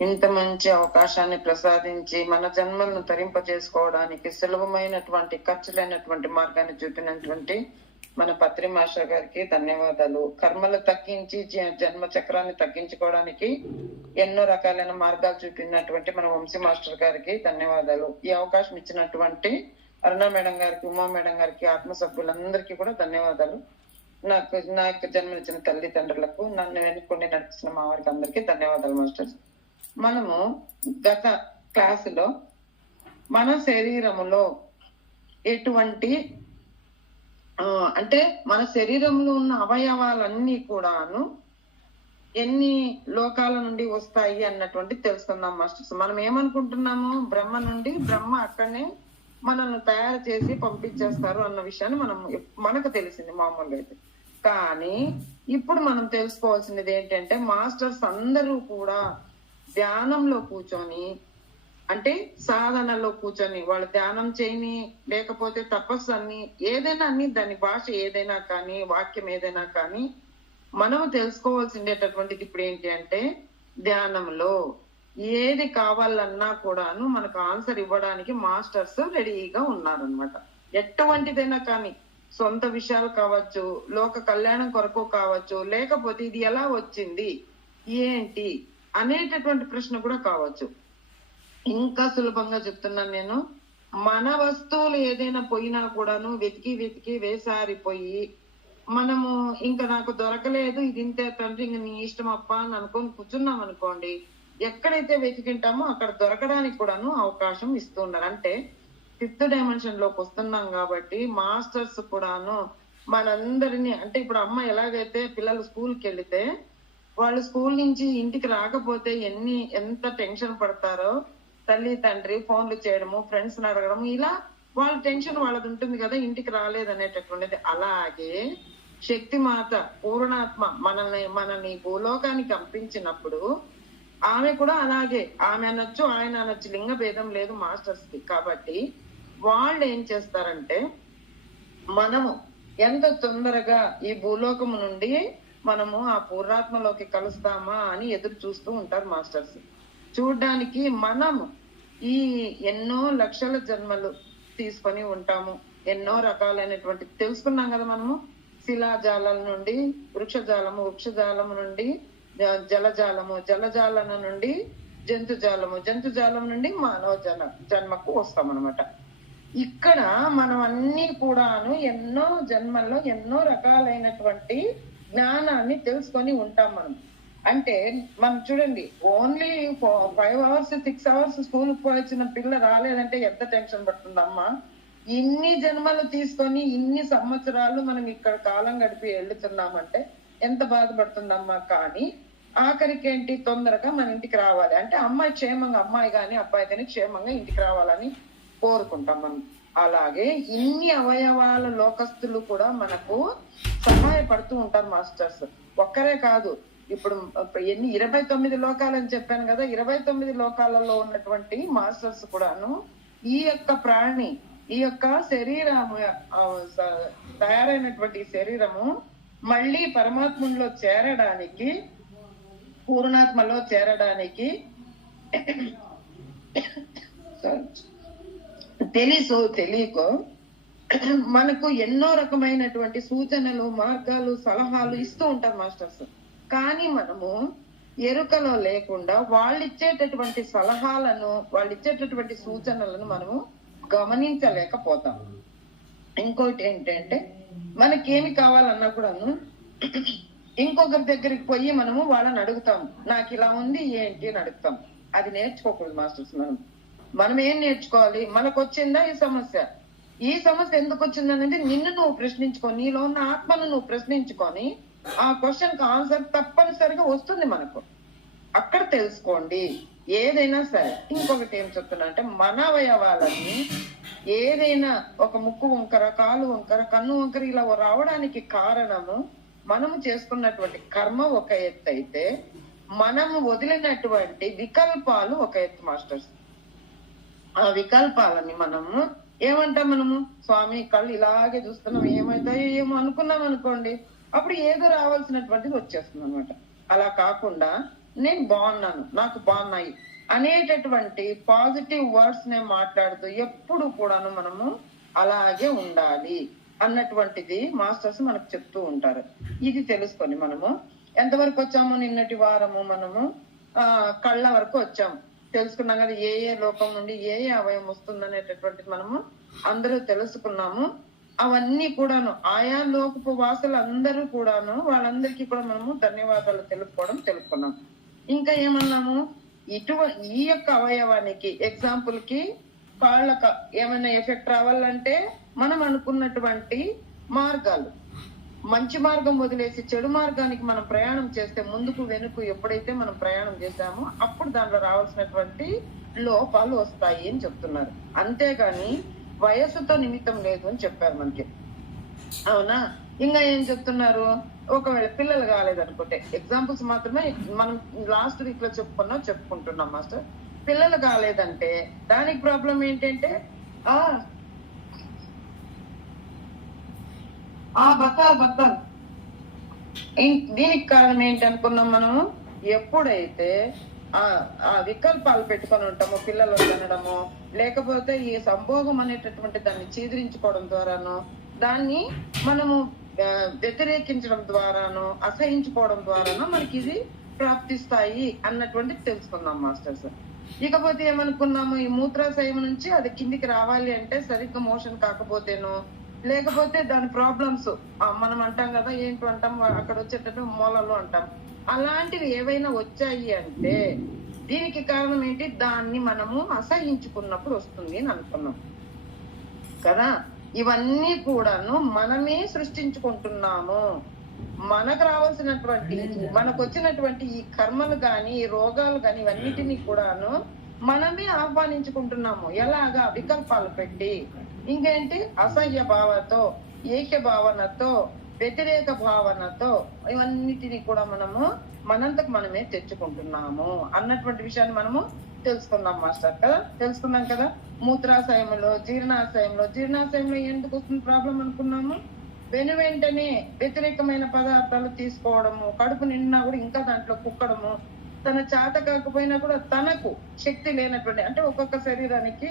ఇంత మంచి అవకాశాన్ని ప్రసాదించి మన జన్మలను తరింపజేసుకోవడానికి సులభమైనటువంటి ఖర్చులైనటువంటి మార్గాన్ని చూపినటువంటి మన పత్రి మాస్టర్ గారికి ధన్యవాదాలు. కర్మలు తగ్గించి జన్మ చక్రాన్ని తగ్గించుకోవడానికి ఎన్నో రకాలైన మార్గాలు చూపినటువంటి మన వంశీ మాస్టర్ గారికి ధన్యవాదాలు. ఈ అవకాశం ఇచ్చినటువంటి అరుణ మేడం గారికి, ఉమా మేడం గారికి, ఆత్మ సభ్యులందరికీ కూడా ధన్యవాదాలు. నాకు జన్మనిచ్చిన తల్లిదండ్రులకు, నన్ను వెనుకొని నడిపిస్తున్న మా వారికి అందరికీ ధన్యవాదాలు మాస్టర్స్. మనము గత క్లాసులో మన శరీరములో ఎటువంటి అంటే మన శరీరంలో ఉన్న అవయవాలన్నీ కూడాను ఎన్ని లోకాల నుండి వస్తాయి అన్నటువంటి తెలుసుకుందాం మాస్టర్స్. మనం ఏమనుకుంటున్నాము, బ్రహ్మ నుండి బ్రహ్మ అక్కడనే మనల్ని తయారు చేసి పంపించేస్తారు అన్న విషయాన్ని మనకు తెలిసింది మామూలుగా అయితే. కానీ ఇప్పుడు మనం తెలుసుకోవాల్సినది ఏంటంటే, మాస్టర్స్ అందరూ కూడా ధ్యానంలో కూర్చొని, అంటే సాధనలో కూర్చొని, వాళ్ళు ధ్యానం చేయని లేకపోతే తపస్సు అని ఏదైనా అన్ని, దాని భాష ఏదైనా కానీ, వాక్యం ఏదైనా కానీ, మనము తెలుసుకోవాల్సిండేటటువంటిది ఇప్పుడు ఏంటి అంటే, ధ్యానంలో ఏది కావాలన్నా కూడాను మనకు ఆన్సర్ ఇవ్వడానికి మాస్టర్స్ రెడీగా ఉన్నారనమాట. ఎటువంటిదైనా కానీ, సొంత విషయాలు కావచ్చు, లోక కళ్యాణం కొరకు కావచ్చు, లేకపోతే ఇది ఎలా వచ్చింది ఏంటి అనేటటువంటి ప్రశ్న కూడా కావచ్చు. ఇంకా సులభంగా చెప్తున్నాను నేను, మన వస్తువులు ఏదైనా పోయినా కూడాను వెతికి వెతికి వేసారిపోయి మనము ఇంకా నాకు దొరకలేదు, ఇది ఇంతే తండ్రి, ఇంక నీ ఇష్టం అప్ప అని అనుకొని కూర్చున్నాం అనుకోండి, ఎక్కడైతే వెతికింటామో అక్కడ దొరకడానికి కూడాను అవకాశం ఇస్తున్నారు. అంటే 5th డైమెన్షన్ లోకి వస్తున్నాం కాబట్టి మాస్టర్స్ కూడాను మనందరినీ, అంటే ఇప్పుడు అమ్మ ఎలాగైతే పిల్లలు స్కూల్కి వెళితే వాళ్ళు స్కూల్ నుంచి ఇంటికి రాకపోతే ఎంత టెన్షన్ పడతారో, తల్లి తండ్రి ఫోన్లు చేయడము, ఫ్రెండ్స్ అడగడం, ఇలా వాళ్ళ టెన్షన్ వాళ్ళది ఉంటుంది కదా, ఇంటికి రాలేదనేటటువంటిది. అలాగే శక్తి మాత పూర్ణాత్మ మనల్ని భూలోకానికి పంపించినప్పుడు ఆమె కూడా అలాగే, ఆమె అనొచ్చు ఆయన అనొచ్చు, లింగ భేదం లేదు మాస్టర్స్ కి. కాబట్టి వాళ్ళు ఏం చేస్తారంటే, మనము ఎంత తొందరగా ఈ భూలోకము నుండి మనము ఆ పూర్ణాత్మలోకి కలుస్తామా అని ఎదురు చూస్తూ ఉంటారు మాస్టర్స్. చూడ్డానికి మనము ఈ ఎన్నో లక్షల జన్మలు తీసుకొని ఉంటాము, ఎన్నో రకాలైనటువంటి తెలుసుకున్నాం కదా మనము. శిలాజాలం నుండి వృక్షజాలము, వృక్షజాలము నుండి జలజాలము, జలజాలం నుండి జంతుజాలము, జంతుజాలం నుండి మానవ జన్మకు వస్తాం అనమాట. ఇక్కడ మనం అన్ని కూడాను ఎన్నో జన్మల్లో ఎన్నో రకాలైనటువంటి జ్ఞానాన్ని తెలుసుకొని ఉంటాం మనం. అంటే మనం చూడండి, ఓన్లీ 5 hours 6 hours స్కూల్కి పోయించిన పిల్ల రాలేదంటే ఎంత టెన్షన్ పడుతుందమ్మా. ఇన్ని జన్మలు తీసుకొని ఇన్ని సంవత్సరాలు మనం ఇక్కడ కాలం గడిపి వెళ్తున్నామంటే ఎంత బాధపడుతుందమ్మా. కానీ ఆఖరికి ఏంటి, తొందరగా మన ఇంటికి రావాలి అంటే అమ్మాయి క్షేమంగా, అమ్మాయి కానీ అబ్బాయి కానీ క్షేమంగా ఇంటికి రావాలని కోరుకుంటాం మనం. అలాగే ఇన్ని అవయవాల లోకస్తులు కూడా మనకు సహాయపడుతూ ఉంటారు మాస్టర్స్. ఒక్కరే కాదు, ఇప్పుడు 29 లోకాలు అని చెప్పాను కదా, 29 లోకాలలో ఉన్నటువంటి మాస్టర్స్ కూడాను ఈ యొక్క ప్రాణి, ఈ యొక్క శరీరము తయారైనటువంటి శరీరము మళ్ళీ పరమాత్మలో చేరడానికి, పూర్ణాత్మలో చేరడానికి తెలియకో మనకు ఎన్నో రకమైనటువంటి సూచనలు, మార్గాలు, సలహాలు ఇస్తూ ఉంటారు మాస్టర్స్. కానీ మనము ఎరుకలో లేకుండా వాళ్ళు ఇచ్చేటటువంటి సలహాలను, వాళ్ళు ఇచ్చేటటువంటి సూచనలను మనము గమనించలేకపోతాం. ఇంకోటి ఏంటంటే, మనకేమి కావాలన్నా కూడాను ఇంకొకరి దగ్గరికి పోయి మనము వాళ్ళని అడుగుతాం, నాకు ఇలా ఉంది ఏంటి అని అడుగుతాం. అది నేర్చుకోకూడదు మాస్టర్స్. మనం ఏం నేర్చుకోవాలి, మనకు వచ్చిందా ఈ సమస్య ఎందుకు వచ్చిందనేది నిన్ను నువ్వు ప్రశ్నించుకో, నీలో ఉన్న ఆత్మను నువ్వు ప్రశ్నించుకొని ఆ క్వశ్చన్ కి ఆన్సర్ తప్పనిసరిగా వస్తుంది మనకు. అక్కడ తెలుసుకోండి ఏదైనా సరే. ఇంకొకటి ఏం చెప్తున్నా అంటే, మన అవయవాలని ఏదైనా ఒక ముక్కు వంకర, కాలు వంకర, కన్ను వంకర ఇలా రావడానికి కారణము మనము చేసుకున్నటువంటి కర్మ ఒక ఎత్తు అయితే, మనము వదిలినటువంటి వికల్పాలు ఒక ఎత్తు మాస్టర్స్. ఆ వికల్పాలని మనము ఏమంటాం, మనము స్వామి కళ్ళు ఇలాగే చూస్తున్నాం, ఏమవుతాయో ఏమో అనుకున్నాం అనుకోండి, అప్పుడు ఏదో రావాల్సినటువంటిది వచ్చేస్తుంది అనమాట. అలా కాకుండా నేను బాగున్నాను, నాకు బాగున్నాయి అనేటటువంటి పాజిటివ్ వర్డ్స్ నే మాట్లాడుతూ ఎప్పుడు కూడాను మనము అలాగే ఉండాలి అన్నటువంటిది మాస్టర్స్ మనకు చెప్తూ ఉంటారు. ఇది తెలుసుకొని మనము ఎంతవరకు వచ్చాము, నిన్నటి వారము మనము కళ్ళ వరకు వచ్చాము, తెలుసుకున్నాం కదా. ఏ ఏ లోకం నుండి ఏ ఏ అవయం వస్తుందనేటటువంటిది మనము అందరూ తెలుసుకున్నాము. అవన్నీ కూడాను ఆయా లోకపు వాసులు అందరూ కూడాను వాళ్ళందరికీ కూడా మనము ధన్యవాదాలు తెలుపుకున్నాం. ఇంకా ఏమన్నాము, ఈ యొక్క అవయవానికి ఎగ్జాంపుల్ కి కాళ్ళక ఏమైనా ఎఫెక్ట్ రావాలంటే మనం అనుకున్నటువంటి మార్గాలు, మంచి మార్గం వదిలేసి చెడు మార్గానికి మనం ప్రయాణం చేస్తే ముందుకు వెనుక ఎప్పుడైతే మనం ప్రయాణం చేశామో అప్పుడు దాంట్లో రావాల్సినటువంటి లోపాలు వస్తాయి అని చెప్తున్నారు. అంతేగాని వయస్సుతో నిమిత్తం లేదు అని చెప్పారు మనకి, అవునా. ఇంకా ఏం చెప్తున్నారు, ఒకవేళ పిల్లలు కాలేదనుకుంటే ఎగ్జాంపుల్స్ మాత్రమే మనం లాస్ట్ వీక్ లో చెప్పుకుంటున్నాం మాస్టర్. పిల్లలు కాలేదంటే దానికి ప్రాబ్లం ఏంటంటే బత్తాలు దీనికి కారణం ఏంటి అనుకున్నాం మనము, ఎప్పుడైతే ఆ వికల్పాలు పెట్టుకొని ఉంటామో పిల్లలు తినడము, లేకపోతే ఈ సంభోగం అనేటటువంటి దాన్ని చీదరించుకోవడం ద్వారాను, దాన్ని మనము వ్యతిరేకించడం ద్వారాను, అసహించుకోవడం ద్వారాను మనకి ఇది ప్రాప్తిస్తాయి అన్నటువంటి తెలుసుకున్నాం మాస్టర్స్. ఇకపోతే ఏమనుకున్నాము, ఈ మూత్రాశయం నుంచి అది కిందికి రావాలి అంటే సరిగ్గా మోషన్ కాకపోతేను, లేకపోతే దాని ప్రాబ్లమ్స్ మనం అంటాం కదా, ఏంటి అంటాం అక్కడ వచ్చేటట్టు మూలలు అంటాం, అలాంటివి ఏవైనా వచ్చాయి అంటే దీనికి కారణం ఏంటి, దాన్ని మనము అసహించుకున్నప్పుడు వస్తుంది అని అనుకున్నాం కదా. ఇవన్నీ కూడాను మనమే సృష్టించుకుంటున్నాము. మనకు రావాల్సినటువంటి మనకు వచ్చినటువంటి ఈ కర్మలు గాని ఈ రోగాలు గాని ఇవన్నిటినీ కూడాను మనమే ఆహ్వానించుకుంటున్నాము. ఎలాగా, వికల్పాలు పెట్టి, ఇంకేంటి అసహ్య భావతో, ఏక్య భావనతో, వ్యతిరేక భావనతో ఇవన్నిటిని కూడా మనము మనంతకు మనమే తెచ్చుకుంటున్నాము అన్నటువంటి విషయాన్ని మనము తెలుసుకున్నాం మాస్టర్ కదా. తెలుసుకున్నాం కదా. మూత్రాశయంలో జీర్ణాశయంలో ఎందుకు వస్తుంది ప్రాబ్లం అనుకున్నాము, వెంటనే వ్యతిరేకమైన పదార్థాలు తీసుకోవడము, కడుపు నిండినా కూడా ఇంకా దాంట్లో కుక్కడము, తన చేత కాకపోయినా కూడా తనకు శక్తి లేనటువంటి, అంటే ఒక్కొక్క శరీరానికి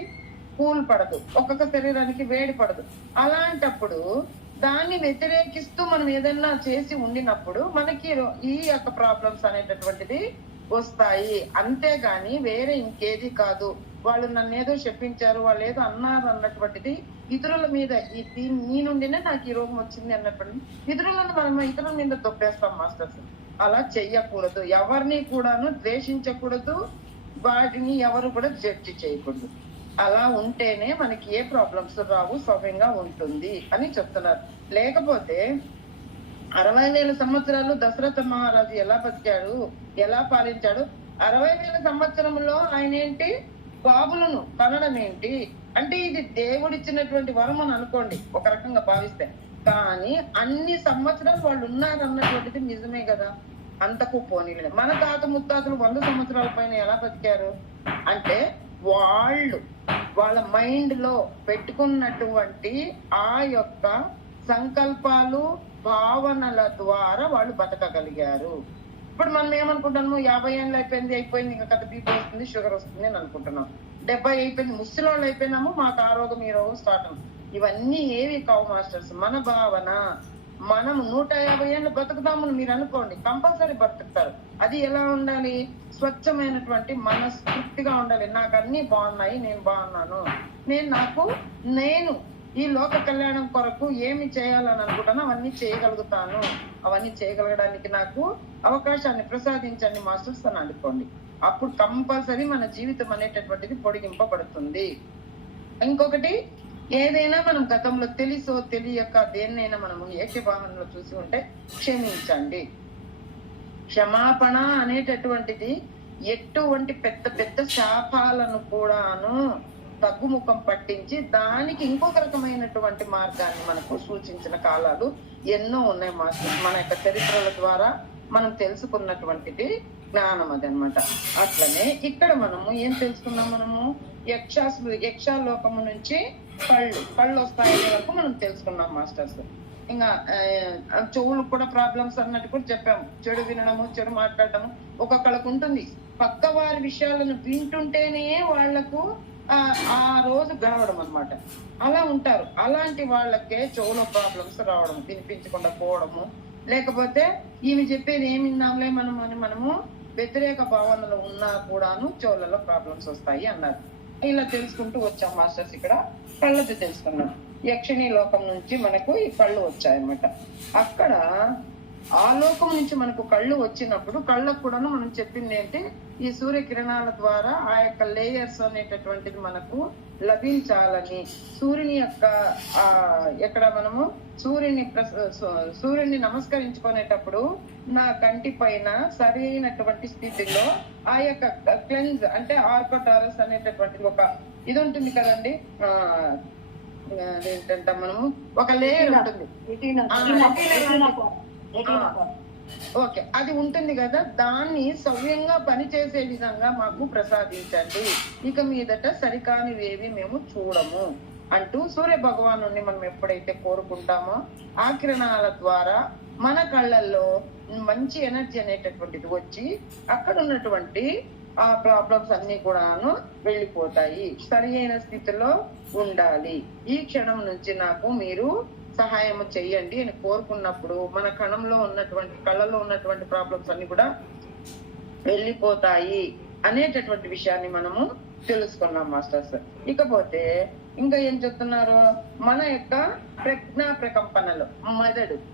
కూల్ పడదు, ఒక్కొక్క శరీరానికి వేడి పడదు. అలాంటప్పుడు దాన్ని వ్యతిరేకిస్తూ మనం ఏదైనా చేసి ఉండినప్పుడు మనకి ఈ యొక్క ప్రాబ్లమ్స్ అనేటటువంటిది వస్తాయి. అంతేగాని వేరే ఇంకేది కాదు. వాళ్ళు నన్ను ఏదో చెప్పించారు, వాళ్ళు ఏదో అన్నారు అన్నటువంటిది ఇతరుల మీద నీ నుండినే నాకు ఈ రోగం వచ్చింది అన్నటువంటి ఇతరులను మనం ఇతరుల మీద తొప్పేస్తాం మాస్టర్స్. అలా చెయ్యకూడదు, ఎవరిని కూడాను ద్వేషించకూడదు, వాటిని ఎవరు కూడా జడ్జి చేయకూడదు. అలా ఉంటేనే మనకి ఏ ప్రాబ్లమ్స్ రావు, సౌమ్యంగా ఉంటుంది అని చెప్తున్నారు. లేకపోతే 60,000 సంవత్సరాలు దశరథ మహారాజు ఎలా బతికాడు, ఎలా పాలించాడు, 60,000 సంవత్సరంలో ఆయన ఏంటి బాబులను కనడం ఏంటి అంటే ఇది దేవుడిచ్చినటువంటి వరం అని అనుకోండి ఒక రకంగా భావిస్తే. కానీ అన్ని సంవత్సరాలు వాళ్ళు ఉన్నారు అన్నటువంటిది నిజమే కదా. అంతకు పోనీలే మన తాత ముత్తాతలు 100 సంవత్సరాల పైన ఎలా బతికారు అంటే వాళ్ళ మైండ్ లో పెట్టుకున్నటువంటి ఆ యొక్క సంకల్పాలు భావనల ద్వారా వాళ్ళు బతకగలిగారు. ఇప్పుడు మనం ఏమనుకుంటున్నాము, 50 ఏళ్ళు అయిపోయింది ఇంకా కథ బీపీ వస్తుంది, షుగర్ వస్తుంది అని అనుకుంటున్నాం. 70 అయిపోయింది, ముసలివాళ్ళు అయిపోయినాము, మాకు ఆ రోగం ఈ రోగం స్టార్ట్ అవుతుంది. ఇవన్నీ ఏవి కావు మాస్టర్స్, మన భావన. మనం 150 ఏళ్ళు బతుకుతాము మీరు అనుకోండి, కంపల్సరీ బతుకుతారు. అది ఎలా ఉండాలి, స్వచ్ఛమైనటువంటి మనస్ఫూర్తిగా ఉండాలి. నాకు అన్ని బాగున్నాయి, నేను బాగున్నాను, నేను ఈ లోక కళ్యాణం కొరకు ఏమి చేయాలని అనుకుంటానో అవన్నీ చేయగలుగుతాను, అవన్నీ చేయగలగడానికి నాకు అవకాశాన్ని ప్రసాదించండి మాస్టర్స్ అని అనుకోండి. అప్పుడు కంపల్సరీ మన జీవితం అనేటటువంటిది పొడిగింపబడుతుంది. ఇంకొకటి, ఏదైనా మనం గతంలో తెలుసో తెలియక దేన్నైనా మనము ఏకభావనలో చూసి ఉంటే క్షమించండి. క్షమాపణ అనేటటువంటిది ఎటువంటి పెద్ద పెద్ద శాపాలను కూడాను తగ్గుముఖం పట్టించి దానికి ఇంకొక రకమైనటువంటి మార్గాన్ని మనకు సూచించిన కాలాలు ఎన్నో ఉన్నాయి మాస్టర్. మన యొక్క చరిత్రల ద్వారా మనం తెలుసుకున్నటువంటిది జ్ఞానం అది అనమాట. అట్లనే ఇక్కడ మనము ఏం తెలుసుకున్నాం, మనము యక్షాలోకము నుంచి కళ్ళు వస్తాయి వరకు మనం తెలుసుకున్నాం మాస్టర్స్. ఇంకా చెవులకు కూడా ప్రాబ్లమ్స్ అన్నట్టు కూడా చెప్పాము. చెడు వినడము, చెడు మాట్లాడటము ఒక్కొక్కళ్ళకు ఉంటుంది. పక్క వారి విషయాలను వింటుంటేనే వాళ్లకు ఆ రోజు గడవడం అన్నమాట. అలా ఉంటారు. అలాంటి వాళ్ళకే చెవులో ప్రాబ్లమ్స్ రావడం, వినిపించకుండా పోవడము, లేకపోతే ఈమె చెప్పేది ఏమి విన్నాంలే మనము వ్యతిరేక భావనలు ఉన్నా కూడాను చెవులలో ప్రాబ్లమ్స్ వస్తాయి అన్నారు. ఇలా తెలుసుకుంటూ వచ్చాం మాస్టర్స్. ఇక్కడ కళ్ళతో తెలుసుకున్నాం. యక్షిణీ లోకం నుంచి మనకు ఈ కళ్ళు వచ్చాయన్నమాట. అక్కడ ఆ లోకం నుంచి మనకు కళ్ళు వచ్చినప్పుడు కళ్ళకు కూడాను మనం చెప్పింది ఏంటి, ఈ సూర్యకిరణాల ద్వారా ఆ యొక్క లేయర్స్ అనేటటువంటిది మనకు లభించాలని, సూర్యుని యొక్క ఎక్కడ మనము సూర్యుని నమస్కరించుకునేటప్పుడు నా కంటి పైన సరైనటువంటి స్థితిలో ఆ యొక్క క్లెన్స్ అంటే ఆర్కోటారస్ అనేటటువంటిది ఒక ఇది ఉంటుంది కదండి. అదేంటంట మనము ఒక లేయర్ ఉంటుంది, ఓకే, అది ఉంటుంది కదా. దాన్ని సవ్యంగా పనిచేసే విధంగా మాకు ప్రసాదించండి. ఇక మీదట సరికానివేవి మేము చూడము అంటూ సూర్య భగవాను మనం ఎప్పుడైతే కోరుకుంటామో ఆ కిరణాల ద్వారా మన కళ్ళల్లో మంచి ఎనర్జీ అనేటటువంటిది వచ్చి అక్కడ ఉన్నటువంటి ఆ ప్రాబ్లమ్స్ అన్ని కూడాను వెళ్ళిపోతాయి. సరి అయిన స్థితిలో ఉండాలి. ఈ క్షణం నుంచి నాకు మీరు సహాయం చెయ్యండి అని కోరుకున్నప్పుడు మన కణంలో ఉన్నటువంటి కళ్ళలో ఉన్నటువంటి ప్రాబ్లమ్స్ అన్ని కూడా వెళ్ళిపోతాయి అనేటటువంటి విషయాన్ని మనము తెలుసుకున్నాం మాస్టర్స్. ఇకపోతే ఇంకా ఏం చెప్తున్నారు, మన యొక్క ప్రజ్ఞా ప్రకంపనలు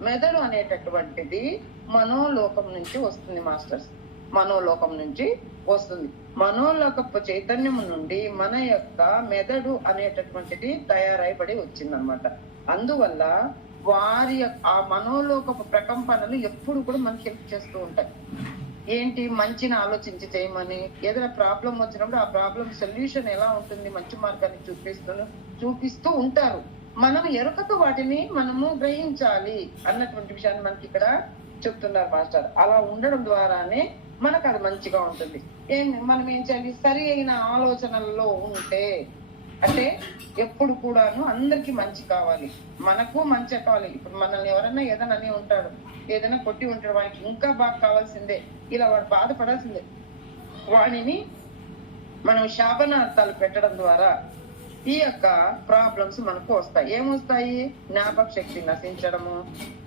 మెదడు అనేటటువంటిది మనోలోకం నుంచి వస్తుంది మాస్టర్స్. మనోలోకం నుంచి వస్తుంది. మనోలోకపు చైతన్యము నుండి మన యొక్క మెదడు అనేటటువంటిది తయారైబడి వచ్చిందనమాట. అందువల్ల వారి ఆ మనోలోకపు ప్రకంపనలు ఎప్పుడు కూడా మనకి హెల్ప్ చేస్తూ ఉంటాయి. ఏంటి, మంచిని ఆలోచించి చేయమని, ఏదైనా ప్రాబ్లం వచ్చినప్పుడు ఆ ప్రాబ్లం సొల్యూషన్ ఎలా ఉంటుంది మంచి మార్గాన్ని చూపిస్తూ ఉంటారు. మనం ఎరుకతో వాటిని మనము గ్రహించాలి అన్నటువంటి విషయాన్ని మనకి ఇక్కడ చెప్తున్నారు మాస్టర్. అలా ఉండడం ద్వారానే మనకు అది మంచిగా ఉంటుంది. మనం ఏం చేయాలి, సరి అయిన ఆలోచనల్లో ఉంటే, అంటే ఎప్పుడు కూడాను అందరికి మంచి కావాలి, మనకు మంచి కావాలి. ఇప్పుడు మనల్ని ఎవరైనా ఏదైనా అని ఉంటాడు, ఏదైనా కొట్టి ఉంటాడు, వాడికి ఇంకా బాగా కావాల్సిందే, ఇలా వాడు బాధపడాల్సిందే. వాడిని మనం శాపనార్థాలు పెట్టడం ద్వారా ఈ యొక్క ప్రాబ్లమ్స్ మనకు వస్తాయి. ఏమొస్తాయి, జ్ఞాపక శక్తి నశించడము,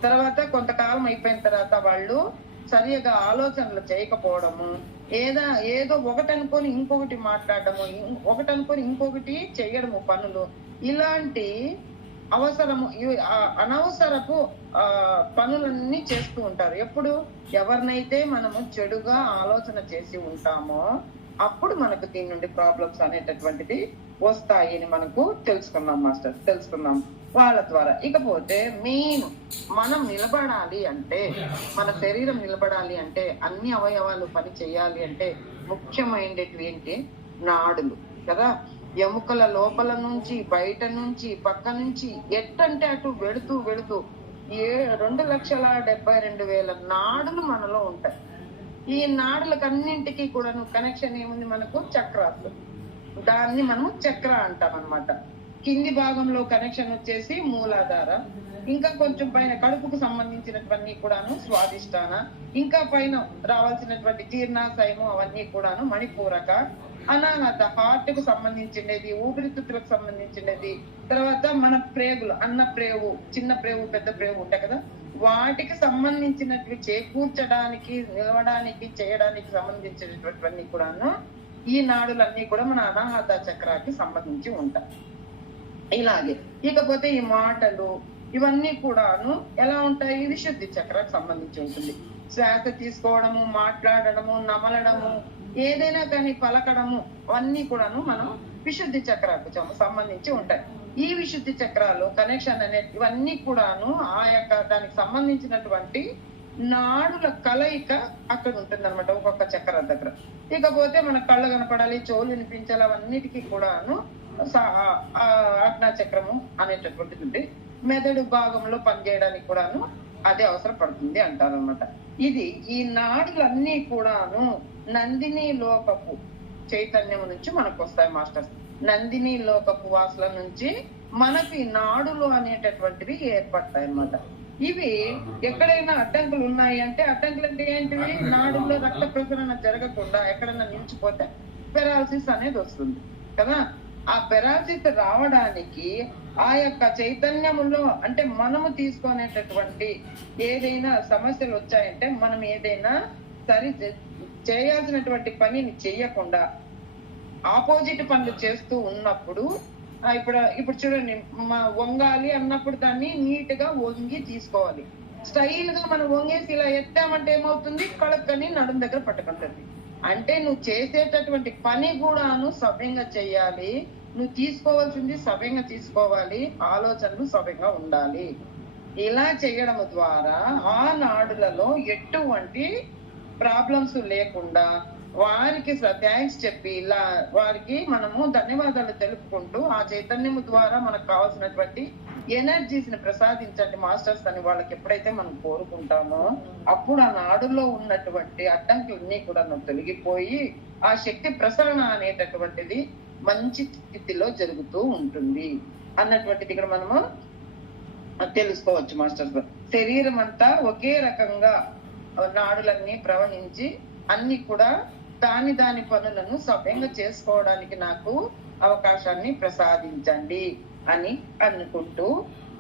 తర్వాత కొంతకాలం అయిపోయిన తర్వాత వాళ్ళు సరిగా ఆలోచనలు చేయకపోవడము, ఏదో ఒకటనుకొని ఇంకొకటి మాట్లాడము, ఒకటనుకొని ఇంకొకటి చేయడము పనులు, ఇలాంటి అనవసరపు పనులన్నీ చేస్తూ ఉంటారు. ఎప్పుడు ఎవరినైతే మనము చెడుగా ఆలోచన చేసి ఉంటామో అప్పుడు మనకు దీని నుండి ప్రాబ్లమ్స్ అనేటటువంటిది వస్తాయి అని మనకు తెలుసుకున్నాం మాస్టర్, తెలుసుకున్నాం వాళ్ళ ద్వారా. ఇకపోతే మెయిన్ మనం నిలబడాలి అంటే, మన శరీరం నిలబడాలి అంటే, అన్ని అవయవాలు పని చేయాలి అంటే ముఖ్యమైనవి ఏంటి, నాడులు కదా. ఎముకల లోపల నుంచి బయట నుంచి పక్క నుంచి ఎట్టంటే అటు వెళుతూ 2,72,000 నాడులు మనలో ఉంటాయి. ఈ నాడులకు అన్నింటికి కూడా కనెక్షన్ ఏముంది, మనకు చక్రాలు, దాన్ని మనము చక్ర అంటాం అన్నమాట. కింది భాగంలో కనెక్షన్ వచ్చేసి మూలాధార, ఇంకా కొంచెం పైన కడుపుకు సంబంధించినటువంటి కూడాను స్వాదిష్టాన, ఇంకా పైన రావాల్సినటువంటి జీర్ణాశయము అవన్నీ కూడాను మణిపూరక, అనాహత హార్ట్ కు సంబంధించినది, ఊపిరితిత్తులకు సంబంధించినది, తర్వాత మన ప్రేగులు, అన్న ప్రేవు, చిన్న ప్రేవు, పెద్ద ప్రేవు ఉంటాయి కదా, వాటికి సంబంధించినవి చేకూర్చడానికి, నిలవడానికి, చేయడానికి సంబంధించినటువంటి కూడాను ఈ నాడులన్నీ కూడా మన అనాహత చక్రానికి సంబంధించి ఉంటాయి. ఇలాగే ఇకపోతే ఈ మాటలు ఇవన్నీ కూడాను ఎలా ఉంటాయి, విశుద్ధి చక్రానికి సంబంధించి ఉంటుంది. శ్వాస తీసుకోవడము, మాట్లాడడము, నమలడము, ఏదైనా కానీ పలకడము అవన్నీ కూడాను మనం విశుద్ధి చక్రాకు సంబంధించి ఉంటాయి. ఈ విశుద్ధి చక్రాలు కనెక్షన్ అనే ఇవన్నీ కూడాను ఆ యొక్క దానికి సంబంధించినటువంటి నాడుల కలయిక అక్కడ ఉంటుంది అనమాట, ఒక్కొక్క చక్ర దగ్గర. ఇకపోతే మన కళ్ళు కనపడాలి, చెవులు వినిపించాలి, అవన్నిటికీ కూడాను ఆజ్ఞా చక్రము అనేటటువంటిది ఉంది. మెదడు భాగంలో పనిచేయడానికి కూడాను అదే అవసరపడుతుంది అంటారు అనమాట. ఇది ఈ నాడులన్నీ కూడాను నందిని లోకపు చైతన్యం నుంచి మనకు వస్తాయి మాస్టర్స్. నందిని లోకపు వాసుల నుంచి మనకి నాడులు అనేటటువంటివి ఏర్పడతాయి అన్నమాట. ఇవి ఎక్కడైనా అడ్డంకులు ఉన్నాయి అంటే, అడ్డంకులు అంటే ఏంటివి? నాడుల్లో రక్త ప్రసరణ జరగకుండా ఎక్కడైనా నిలిచిపోతే పెరాలసిస్ అనేది వస్తుంది కదా. ఆ పెరాలసిస్ రావడానికి ఆ యొక్క చైతన్యములో అంటే మనము తీసుకునేటటువంటి ఏదైనా సమస్యలు వచ్చాయంటే, మనం ఏదైనా చేయాల్సినటువంటి పనిని చెయ్యకుండా ఆపోజిట్ పనులు చేస్తూ ఉన్నప్పుడు, ఇప్పుడు చూడండి, వంగాలి అన్నప్పుడు దాన్ని నీట్ గా వంగి తీసుకోవాలి. స్టైల్ గా మనం వంగేసి ఇలా ఎత్తామంటే ఏమవుతుంది? కళక్కని నడుం దగ్గర పట్టుకుంటుంది. అంటే నువ్వు చేసేటటువంటి పని కూడాను సవ్యంగా చెయ్యాలి, నువ్వు తీసుకోవాల్సింది సవ్యంగా తీసుకోవాలి, ఆలోచనలు సవ్యంగా ఉండాలి. ఇలా చేయడం ద్వారా ఆ నాడులలో ఎటువంటి ప్రాబ్లమ్స్ లేకుండా వారికి థ్యాంక్స్ చెప్పి ఇలా వారికి మనము ధన్యవాదాలు తెలుపుకుంటూ ఆ చైతన్యము ద్వారా మనకు కావాల్సినటువంటి ఎనర్జీస్ ని ప్రసాదించండి మాస్టర్స్ అని వాళ్ళకి ఎప్పుడైతే మనం కోరుకుంటామో, అప్పుడు ఆ నాడులో ఉన్నటువంటి అడ్డంకులన్నీ కూడా తొలగిపోయి ఆ శక్తి ప్రసరణ అనేటటువంటిది మంచి స్థితిలో జరుగుతూ ఉంటుంది అన్నటువంటిది ఇక్కడ మనము తెలుసుకోవచ్చు మాస్టర్స్. శరీరం అంతా ఒకే రకంగా నాడులన్నీ ప్రవహించి అన్ని కూడా దాని పనులను సవ్యంగా చేసుకోవడానికి నాకు అవకాశాన్ని ప్రసాదించండి అని అనుకుంటూ,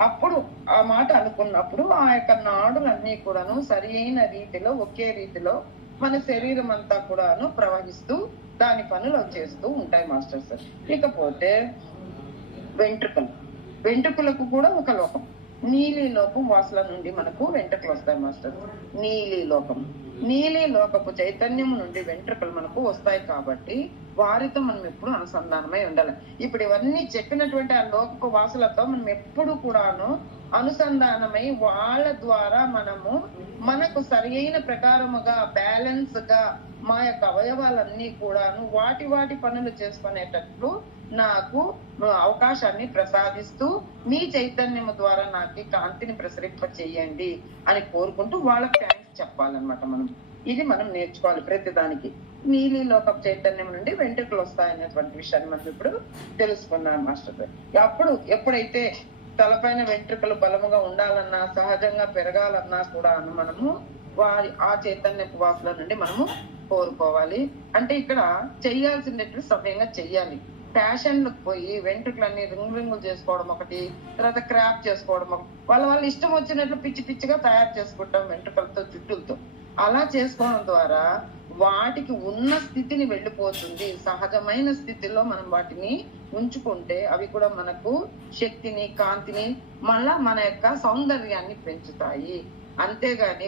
అప్పుడు ఆ మాట అనుకున్నప్పుడు ఆ యొక్క నాడులన్నీ కూడాను సరి అయిన రీతిలో ఒకే రీతిలో మన శరీరం అంతా కూడాను ప్రవహిస్తూ దాని పనులు చేస్తూ ఉంటాయి మాస్టర్స్. ఇకపోతే వెంట్రుకలకు కూడా ఒక లోకం, నీలి లోకం వాసుల నుండి మనకు వెంట్రుకలు వస్తాయి మాస్టర్. నీలి లోకపు చైతన్యము నుండి వెంట్రుకలు మనకు వస్తాయి కాబట్టి వారితో మనం ఎప్పుడు అనుసంధానమై ఉండాలి. ఇప్పుడు ఇవన్నీ చెప్పినటువంటి ఆ లోకపు వాసులతో మనం ఎప్పుడు కూడాను అనుసంధానమై వాళ్ళ ద్వారా మనకు సరి అయిన ప్రకారముగా బ్యాలెన్స్ గా మా యొక్క అవయవాలన్నీ కూడాను వాటి పనులు చేసుకునేటట్లు నాకు అవకాశాన్ని ప్రసాదిస్తూ మీ చైతన్యము ద్వారా నాకు కాంతిని ప్రసరింప చెయ్యండి అని కోరుకుంటూ వాళ్ళకి థ్యాంక్స్ చెప్పాలన్నమాట. ఇది మనం నేర్చుకోవాలి ప్రతిదానికి. నీలి లోక చైతన్యం నుండి వెంట్రుకలు వస్తాయనేటువంటి విషయాన్ని మనం ఇప్పుడు తెలుసుకున్నాం మాస్టర్. అప్పుడు ఎప్పుడైతే తలపైన వెంట్రుకలు బలముగా ఉండాలన్నా సహజంగా పెరగాలన్నా కూడా మనము ఆ చైతన్యపు వాసుల నుండి మనము కోరుకోవాలి. అంటే ఇక్కడ చెయ్యాల్సినట్టు సమయంగా చెయ్యాలి. ఫ్యాషన్లకు పోయి వెంట్రుకలన్నీ రింగులు చేసుకోవడం ఒకటి, తర్వాత క్రాప్ చేసుకోవడం వాళ్ళ ఇష్టం వచ్చినట్లు పిచ్చిగా తయారు చేసుకుంటాం వెంట్రుకలతో, జుట్టులతో. అలా చేసుకోవడం ద్వారా వాటికి ఉన్న స్థితిని వెళ్ళిపోతుంది. సహజమైన స్థితిలో మనం వాటిని ఉంచుకుంటే అవి కూడా మనకు శక్తిని, కాంతిని, మళ్ళా మన యొక్క సౌందర్యాన్ని పెంచుతాయి. అంతేగాని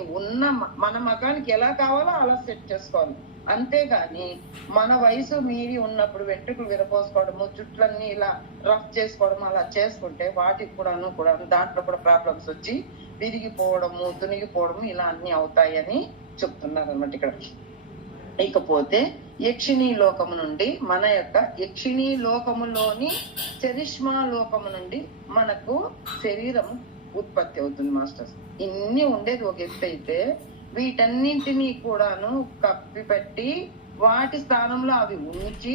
మన మగానికి ఎలా కావాలో అలా సెట్ చేసుకోవాలి. అంతేగాని మన వయసు మీరి ఉన్నప్పుడు వెంట్రుకలు విరపోసుకోవడము, జుట్లన్నీ ఇలా రఫ్ చేసుకోవడం అలా చేసుకుంటే వాటికి కూడా దాంట్లో కూడా ప్రాబ్లమ్స్ వచ్చి విరిగిపోవడము, తునిగిపోవడము ఇలా అన్ని అవుతాయని చెప్తున్నారు అన్నమాట ఇక్కడ. ఇకపోతే యక్షిణీ లోకము నుండి మన యొక్క యక్షిణీ లోకములోని చరిష్మా లోకము నుండి మనకు శరీరం ఉత్పత్తి అవుతుంది మాస్టర్స్. ఇన్ని ఉండేది ఒక ఎత్తు అయితే వీటన్నింటినీ కూడాను కప్పిపెట్టి వాటి స్థానంలో అవి ఉంచి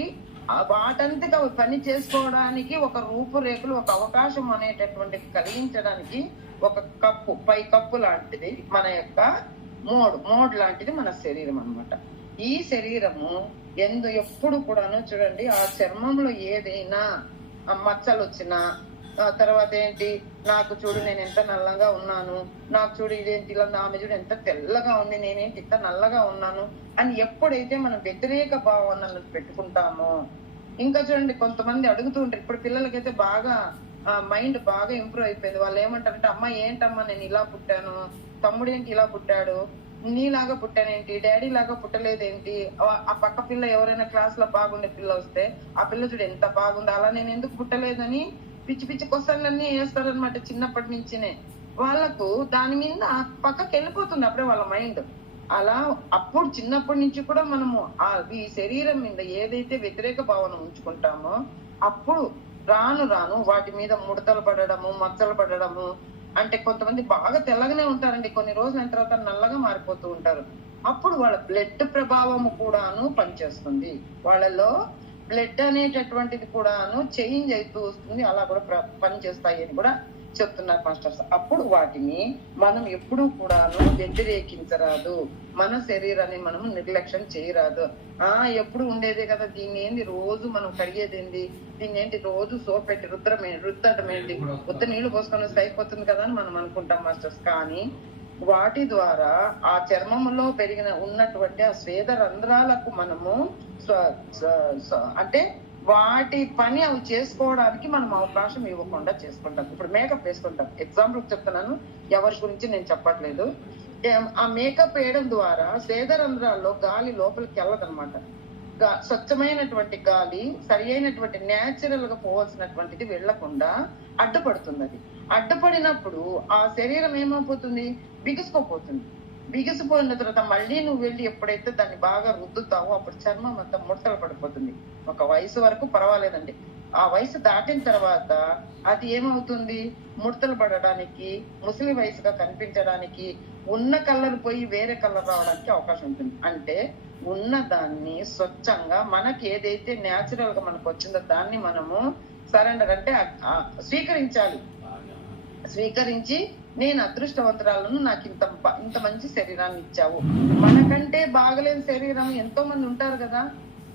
వాటంతగా అవి పని చేసుకోవడానికి ఒక రూపురేఖలు, ఒక అవకాశం అనేటటువంటిది కలిగించడానికి ఒక కప్పు, పై కప్పు లాంటిది మన యొక్క మోడ్ లాంటిది మన శరీరం అన్నమాట. ఈ శరీరము ఎప్పుడు కూడాను చూడండి, ఆ చర్మంలో ఏదైనా మచ్చలు వచ్చినా, తర్వాత ఏంటి, నాకు చూడు నేను ఎంత నల్లగా ఉన్నాను, నాకు చూడు ఇదేంటి ఇలా, ఆమె చూడు ఎంత తెల్లగా ఉంది, నేనేంటి ఇంత నల్లగా ఉన్నాను అని ఎప్పుడైతే మనం వ్యతిరేక భావనలను పెట్టుకుంటామో, ఇంకా చూడండి కొంతమంది అడుగుతూ ఉంటారు, ఇప్పుడు పిల్లలకైతే బాగా మైండ్ బాగా ఇంప్రూవ్ అయిపోయింది. వాళ్ళు ఏమంటారంటే, అమ్మ ఏంటమ్మా నేను ఇలా పుట్టాను, తమ్ముడు ఏంటి ఇలా పుట్టాడు, నీలాగా పుట్టానేంటి, డాడీ లాగా పుట్టలేదేంటి, ఆ పక్క పిల్ల ఎవరైనా క్లాస్ లో బాగుండే పిల్ల వస్తే ఆ పిల్ల చూడు ఎంత బాగుంది, అలా నేను ఎందుకు పుట్టలేదని పిచ్చి క్వశ్చన్లన్నీ వేస్తారనమాట. చిన్నప్పటి నుంచినే వాళ్ళకు దాని మీద పక్కకి వెళ్ళిపోతుంది అప్పుడే వాళ్ళ మైండ్. అలా అప్పుడు చిన్నప్పటి నుంచి కూడా మనము ఈ శరీరం మీద ఏదైతే వ్యతిరేక భావన ఉంచుకుంటామో అప్పుడు రాను వాటి మీద ముడతలు పడడము, మచ్చలు పడడము, అంటే కొంతమంది బాగా తెల్లగానే ఉంటారండి, కొన్ని రోజుల తర్వాత నల్లగా మారిపోతూ ఉంటారు. అప్పుడు వాళ్ళ బ్లడ్ ప్రభావము కూడాను పనిచేస్తుంది. వాళ్ళలో బ్లడ్ అనేటటువంటిది కూడాను చేంజ్ అవుతూ వస్తుంది, అలా కూడా పనిచేస్తాయి అని కూడా చెప్తున్నారు మాస్టర్స్. అప్పుడు వాటిని మనం ఎప్పుడూ కూడాను వ్యతిరేకించరాదు, మన శరీరాన్ని మనం నిర్లక్ష్యం చేయరాదు. ఎప్పుడు ఉండేదే కదా, దీన్ని ఏంది రోజు మనం కడిగేది ఏంది, దీన్ని ఏంటి రోజు సోప్ పెట్టి రుద్దటం ఏంటి, ఉత్త నీళ్లు పోసుకొని వస్తే అయిపోతుంది కదా అని మనం అనుకుంటాం మాస్టర్స్. కానీ వాటి ద్వారా ఆ చర్మములో ఉన్నటువంటి ఆ స్వేద రంధ్రాలకు మనము అంటే వాటి పని అవి చేసుకోవడానికి మనం అవకాశం ఇవ్వకుండా చేసుకుంటాం. ఇప్పుడు మేకప్ వేసుకుంటాం, ఎగ్జాంపుల్ చెప్తున్నాను, ఎవరి గురించి నేను చెప్పట్లేదు. ఆ మేకప్ వేయడం ద్వారా స్వేద రంధ్రాల్లో గాలి లోపలికి వెళ్ళదనమాట. స్వచ్ఛమైనటువంటి గాలి సరి అయినటువంటి న్యాచురల్ గా పోవాల్సినటువంటిది వెళ్లకుండా అడ్డుపడుతుంది. అది అడ్డుపడినప్పుడు ఆ శరీరం ఏమైపోతుంది, బిగుసుకోపోతుంది. బిగిసిపోయిన తర్వాత మళ్ళీ నువ్వు వెళ్ళి ఎప్పుడైతే దాన్ని బాగా రుద్దుతావో అప్పుడు చర్మం అంతా ముడతలు పడిపోతుంది. ఒక వయసు వరకు పర్వాలేదండి, ఆ వయసు దాటిన తర్వాత అది ఏమవుతుంది, ముడతలు పడడానికి, ముసలి వయసుగా కనిపించడానికి, ఉన్న కలర్ పోయి వేరే కలర్ రావడానికి అవకాశం ఉంటుంది. అంటే ఉన్న దాన్ని స్వచ్ఛంగా మనకి ఏదైతే న్యాచురల్ గా మనకు వచ్చిందో దాన్ని మనము సరెండర్ అంటే స్వీకరించాలి. స్వీకరించి నేను అదృష్టవంతురాలను, నాకు ఇంత మంచి శరీరాన్ని ఇచ్చావు. మనకంటే బాగలేని శరీరం ఎంతో మంది ఉంటారు కదా,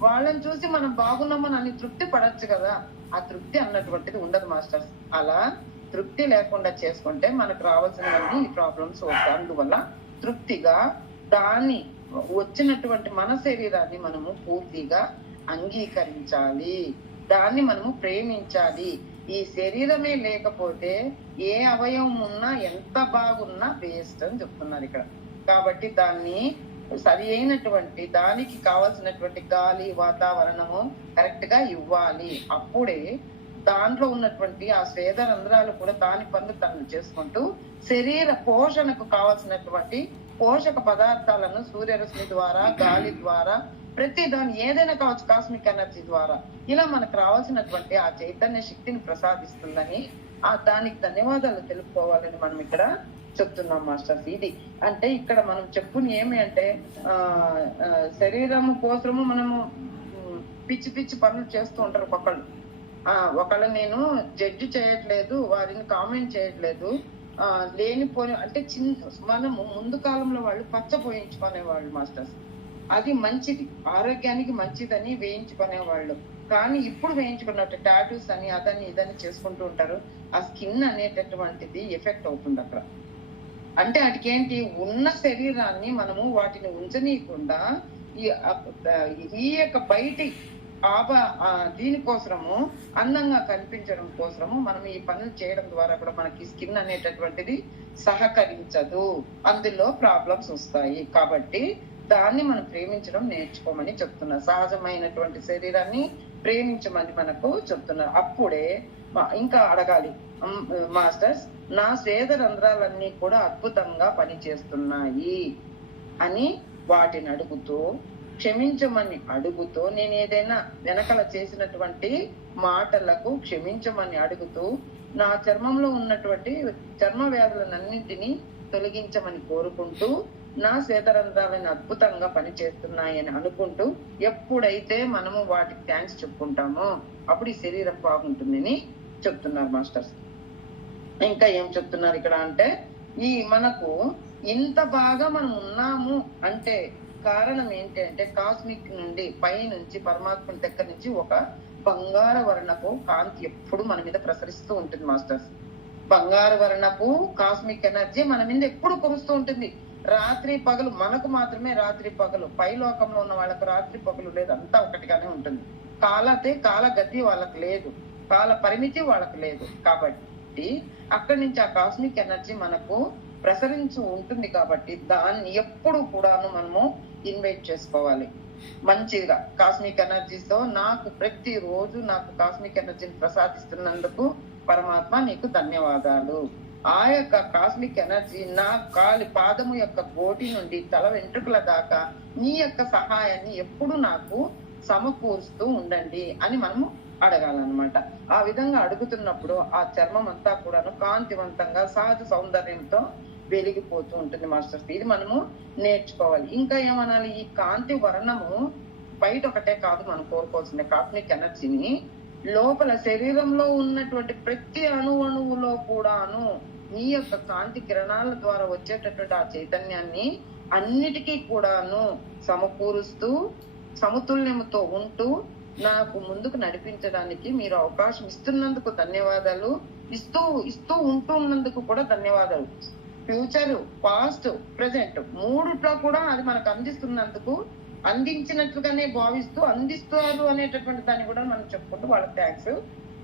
వాళ్ళని చూసి మనం బాగున్నామని అని తృప్తి పడచ్చు కదా. ఆ తృప్తి అన్నటువంటిది ఉండదు మాస్టర్స్. అలా తృప్తి లేకుండా చేసుకుంటే మనకు రావాల్సినవన్నీ ఈ ప్రాబ్లమ్స్ వస్తాయి. అందువల్ల తృప్తిగా దాన్ని వచ్చినటువంటి మన శరీరాన్ని మనము పూర్తిగా అంగీకరించాలి, దాన్ని మనము ప్రేమించాలి. ఈ శరీరమే లేకపోతే ఏ అవయవం ఉన్నా ఎంత బాగున్నా వేస్ట్ అని చెప్తున్నారు ఇక్కడ. కాబట్టి దాన్ని సరి అయినటువంటి దానికి కావాల్సినటువంటి గాలి వాతావరణము కరెక్ట్ గా ఇవ్వాలి. అప్పుడే దాంట్లో ఉన్నటువంటి ఆ స్వేద రంధ్రాలు కూడా దాని పనులు తను చేసుకుంటూ శరీర పోషణకు కావాల్సినటువంటి పోషక పదార్థాలను సూర్యరశ్మి ద్వారా, గాలి ద్వారా, ప్రతి దాని ఏదైనా కావచ్చు, కాస్మిక్ ఎనర్జీ ద్వారా ఇలా మనకు రావాల్సినటువంటి ఆ చైతన్య శక్తిని ప్రసాదిస్తుందని దానికి ధన్యవాదాలు తెలుపుకోవాలని మనం ఇక్కడ చెప్తున్నాం మాస్టర్స్. ఇది అంటే ఇక్కడ మనం చెప్పుకుని ఏమి అంటే శరీరము కోసము మనము పిచ్చి పిచ్చి పనులు చేస్తూ ఉంటారు ఒకళ్ళు నేను జడ్జి చేయట్లేదు, వారిని కామెంట్ చేయట్లేదు. లేనిపోని అంటే మనము ముందు కాలంలో వాళ్ళు పచ్చ పోయించుకునేవాళ్ళు మాస్టర్స్, అది మంచిది, ఆరోగ్యానికి మంచిదని వేయించుకునేవాళ్ళు. కానీ ఇప్పుడు వేయించుకున్నట్టు టాటూస్ అని అదని ఇదని చేసుకుంటూ ఉంటారు. ఆ స్కిన్ అనేటటువంటిది ఎఫెక్ట్ అవుతుంది అక్కడ. అంటే వాటికి ఏంటి, ఉన్న శరీరాన్ని మనము వాటిని ఉంచనీయకుండా ఈ యొక్క బయటి దీనికోసము అందంగా కనిపించడం కోసము మనం ఈ పనులు చేయడం ద్వారా కూడా మనకి స్కిన్ అనేటటువంటిది సహకరించదు, అందులో ప్రాబ్లమ్స్ వస్తాయి. కాబట్టి దాన్ని మనం ప్రేమించడం నేర్చుకోమని చెప్తున్నారు. సహజమైనటువంటి శరీరాన్ని ప్రేమించమని మనకు చెప్తున్నారు. అప్పుడే ఇంకా అడగాలి మాస్టర్స్, నా స్వేద రంధ్రాలన్నీ కూడా అద్భుతంగా పనిచేస్తున్నాయి అని వాటిని అడుగుతూ, క్షమించమని అడుగుతూ, నేను ఏదైనా వెనకల చేసినటువంటి మాటలకు క్షమించమని అడుగుతూ, నా చర్మంలో ఉన్నటువంటి చర్మ వ్యాధులన్నింటినీ తొలగించమని కోరుకుంటూ, నా శ్వేతరంధ్రాలను అద్భుతంగా పనిచేస్తున్నాయని అనుకుంటూ ఎప్పుడైతే మనము వాటికి థ్యాంక్స్ చెప్పుకుంటామో అప్పుడు ఈ శరీరం బాగుంటుందని చెప్తున్నారు మాస్టర్స్. ఇంకా ఏం చెప్తున్నారు ఇక్కడ అంటే, ఈ మనకు ఇంత బాగా మనం ఉన్నాము అంటే కారణం ఏంటి అంటే, కాస్మిక్ నుండి పై నుంచి పరమాత్మ దగ్గర నుంచి ఒక బంగారు వర్ణపు కాంతి ఎప్పుడు మన మీద ప్రసరిస్తూ ఉంటుంది మాస్టర్స్. బంగారు వర్ణపు కాస్మిక్ ఎనర్జీ మన మీద ఎప్పుడు కురుస్తూ ఉంటుంది. రాత్రి పగలు, మనకు మాత్రమే రాత్రి పగలు, పై లోకంలో ఉన్న వాళ్ళకు రాత్రి పగలు లేదు, అంతా ఒకటిగానే ఉంటుంది. కాల గతి వాళ్ళకి లేదు, కాల పరిమితి వాళ్ళకి లేదు. కాబట్టి అక్కడి నుంచి ఆ కాస్మిక్ ఎనర్జీ మనకు ప్రసరించి ఉంటుంది. కాబట్టి దాన్ని ఎప్పుడు కూడాను మనము ఇన్వైట్ చేసుకోవాలి మంచిగా. కాస్మిక్ ఎనర్జీతో నాకు ప్రతిరోజు నాకు కాస్మిక్ ఎనర్జీని ప్రసాదిస్తున్నందుకు పరమాత్మ నీకు ధన్యవాదాలు. ఆ యొక్క కాస్మిక్ ఎనర్జీ నా కాలి పాదము యొక్క గోటి నుండి తల వెంట్రుకల దాకా నీ యొక్క సహాయాన్ని ఎప్పుడు నాకు సమకూరుస్తూ ఉండండి అని మనము అడగాలన్నమాట. ఆ విధంగా అడుగుతున్నప్పుడు ఆ చర్మం అంతా కూడాను కాంతివంతంగా సహజ సౌందర్యంతో వెలిగిపోతూ ఉంటుంది మాస్టర్స్. ఇది మనము నేర్చుకోవాలి. ఇంకా ఏమనాలి, ఈ కాంతి వర్ణము బయట ఒకటే కాదు మనం కోరుకోవాల్సిందే కాస్మిక్ ఎనర్జీని, లోపల శరీరంలో ఉన్నటువంటి ప్రతి అణువులో కూడాను నీ యొక్క కాంతి కిరణాల ద్వారా వచ్చేటటువంటి ఆ చైతన్యాన్ని అన్నిటికీ కూడాను సమకూరుస్తూ సమతుల్యముతో ఉంటూ నాకు ముందుకు నడిపించడానికి మీరు అవకాశం ఇస్తున్నందుకు ధన్యవాదాలు. ఇస్తూ ఉంటున్నందుకు కూడా ధన్యవాదాలు. ఫ్యూచర్, పాస్ట్, ప్రెసెంట్ మూడిట్లో కూడా అది మనకు అందిస్తున్నందుకు, అందించినట్లుగానే భావిస్తూ అందిస్తారు అనేటటువంటి దాన్ని కూడా మనం చెప్పుకుంటూ వాళ్ళకి థ్యాంక్స్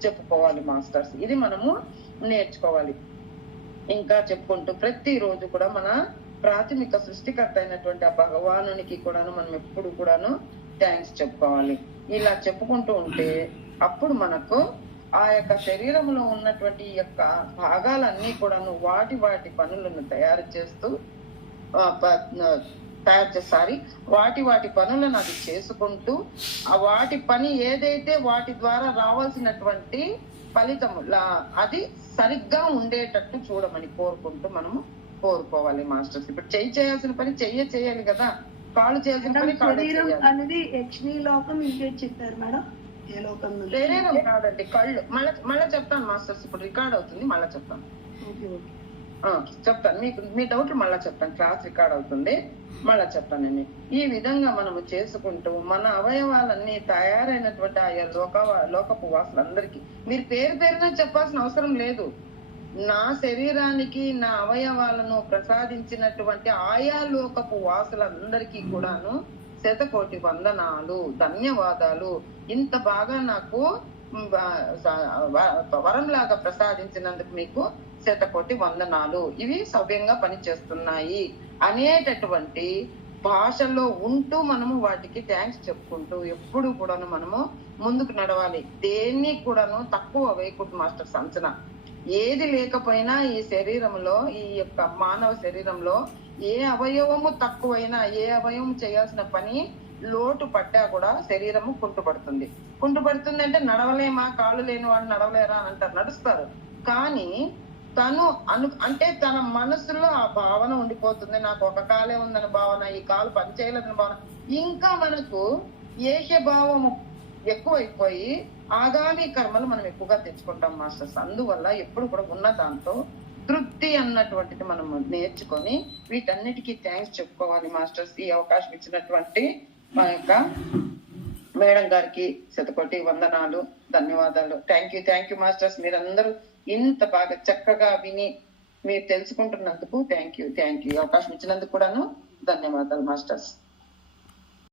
చెప్పుకోవాలి మాస్టర్స్. ఇది మనము నేర్చుకోవాలి. ఇంకా చెప్పుకుంటూ ప్రతి రోజు కూడా మన ప్రాథమిక సృష్టికర్త అయినటువంటి ఆ భగవానునికి కూడాను మనం ఎప్పుడు కూడాను థ్యాంక్స్ చెప్పుకోవాలి. ఇలా చెప్పుకుంటూ ఉంటే అప్పుడు మనకు ఆ యొక్క శరీరంలో ఉన్నటువంటి ఈ యొక్క భాగాలన్నీ కూడాను వాటి పనులను తయారు చేస్తూ వాటి పనులను అది చేసుకుంటూ ఆ వాటి పని ఏదైతే వాటి ద్వారా రావాల్సినటువంటి ఫలితము అది సరిగ్గా ఉండేటట్టు చూడమని కోరుకుంటూ మనము కోరుకోవాలి మాస్టర్స్. ఇప్పుడు చేయాల్సిన పని చేయాలి కదా, కాళ్ళు చేయాల్సిన పని కాళ్ళు అనేది యక్షిణీ లోకం ఇంకేం చెప్పారు మేడం? ఏ లోకం? శరీరం కాదండి, కళ్ళు. మళ్ళా చెప్తాను మాస్టర్స్, ఇప్పుడు రికార్డ్ అవుతుంది, మళ్ళా చెప్తాను. చెప్తాను మీకు మీ డౌట్ మళ్ళా చెప్తాను, క్లాస్ రికార్డ్ అవుతుంది, మళ్ళా చెప్తానండి. ఈ విధంగా మనము చేసుకుంటూ మన అవయవాలన్నీ తయారైనటువంటి ఆయా లోకపు వాసులందరికీ మీరు పేరున చెప్పాల్సిన అవసరం లేదు. నా శరీరానికి నా అవయవాలను ప్రసాదించినటువంటి ఆయా లోకపు వాసులందరికీ కూడాను 100,000,000 వందనాలు, ధన్యవాదాలు. ఇంత బాగా నాకు వరంలాగా ప్రసాదించినందుకు మీకు 100,000,000 వందనాలు. ఇవి సవ్యంగా పనిచేస్తున్నాయి అనేటటువంటి భాషలో ఉంటూ మనము వాటికి థ్యాంక్స్ చెప్పుకుంటూ ఎప్పుడు కూడాను మనము ముందుకు నడవాలి. దేన్ని కూడాను తక్కువ వేయకూడదు మాస్టర్స్. అంచనా ఏది లేకపోయినా ఈ శరీరంలో, ఈ యొక్క మానవ శరీరంలో ఏ అవయవము తక్కువైనా, ఏ అవయవం చేయాల్సిన పని లోటు పడ్డా కూడా శరీరము కుంటుపడుతుంది అంటే నడవలేమా, కాళ్ళు లేని వాళ్ళు నడవలేరా అని అంటారు, నడుస్తారు. కానీ తను అంటే తన మనసులో ఆ భావన ఉండిపోతుంది, నాకు ఒక కాలే ఉందని భావన, ఈ కాలు పని చేయలేదని భావన. ఇంకా మనకు ఏహ్య భావము ఎక్కువైపోయి ఆగామి కర్మలు మనం ఎక్కువగా తెచ్చుకుంటాం మాస్టర్స్. అందువల్ల ఎప్పుడు కూడా ఉన్న దాంతో తృప్తి అన్నటువంటిది మనం నేర్చుకొని వీటన్నిటికీ థ్యాంక్స్ చెప్పుకోవాలి మాస్టర్స్. ఈ అవకాశం ఇచ్చినటువంటి మా యొక్క మేడం గారికి 100,000,000 వందనాలు, ధన్యవాదాలు. Thank you masters. మీరందరూ ఇంత బాగా చక్కగా విని మీరు తెలుసుకుంటున్నందుకు థ్యాంక్ యూ. అవకాశం ఇచ్చినందుకు కూడాను ధన్యవాదాలు మాస్టర్స్.